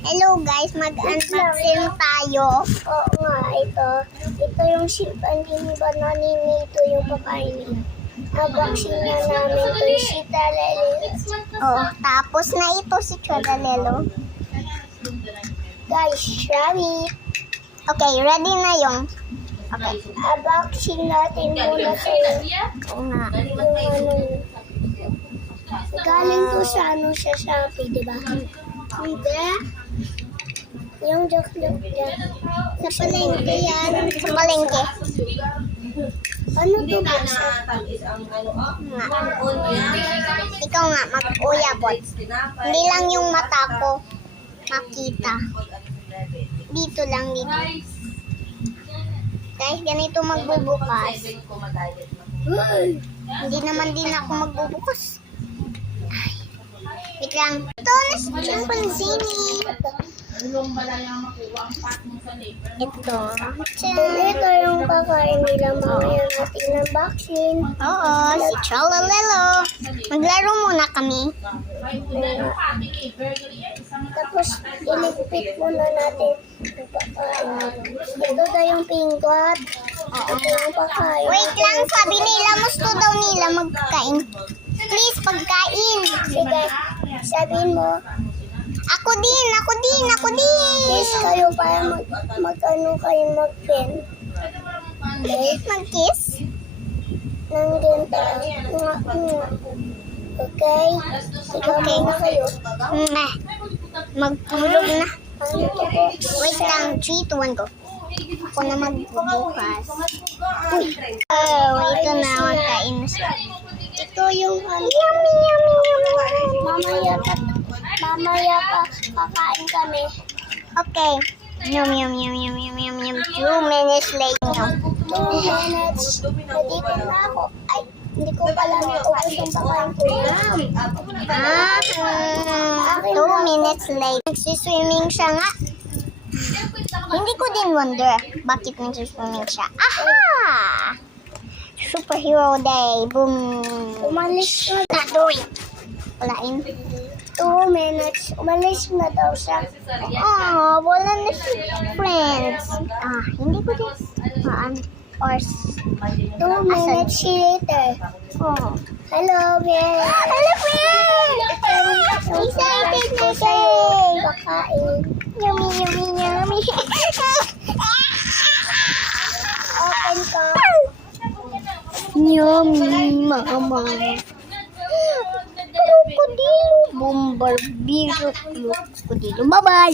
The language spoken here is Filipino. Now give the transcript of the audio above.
Hello guys, mag-unboxing tayo. Oo nga, ito yung chimpanzee bananini, ito yung pakainin. Unboxing na namin ito yung si Talalelo. Oh, tapos na ito si Talalelo. Guys, ready? Okay, ready na yung. Okay. Unboxing natin muna sa'yo. Oo nga. Yung ano, galing to sa ano sa Shopee, di ba? Hindi. Yung joke dyan. Sa palengke yan. Sa palengke. Ano to ba? Ikaw nga, mag-uyabot. Hindi lang yung mata ko makita. Dito lang, dito. Guys, ganito magbubukas. Hindi naman din ako magbubukas. Ay. Wait lang. Ito na si chimpanzee. Ito. Ito yung pakain nila mamaya natin unboxing. Oo, si Talalelo. Maglaro muna kami. Tapos, iligpit muna natin yung pakain. Ito daw yung pinggot. Ito yung pakain. Wait lang, sabi nila, gusto daw nila magkain. Please, pagkain. Sige, sabihin mo, Ako din. kiss kayo para mag-ano kayo mag-pen. Okay? Mag-kiss? Nang ganito. Okay? Ikaw muna kayo. Magtulog na. Ano to po? Wait lang, 3, 2, 1, go. Ako na magbubukas. Oh, ito na, magkain na siya. Ito yung ano. Yummy. Mamaya pa kakain kami. Okay. Yum. 2 minutes later. 2 minutes. Nandito na ako. Ay, hindi ko pala naubos yung pakain ko. 2 minutes later. Nagsiswimming siya nga. Hindi ko din wonder bakit nagsiswimming siya. Aha! Superhero day. Boom. Umalis na. Nadoy. Walain. 2 minutes. Umalis na daw siya. Oh, wala na si friends. Hindi ko din. Or 2 minutes later. oh. Hello, friend. Hello, friend! Excited na kayo. Pakain. Yummy. Open ka. Yummy, mama. Krokodilo. Bombardiro. Krokodilo. Bye-bye.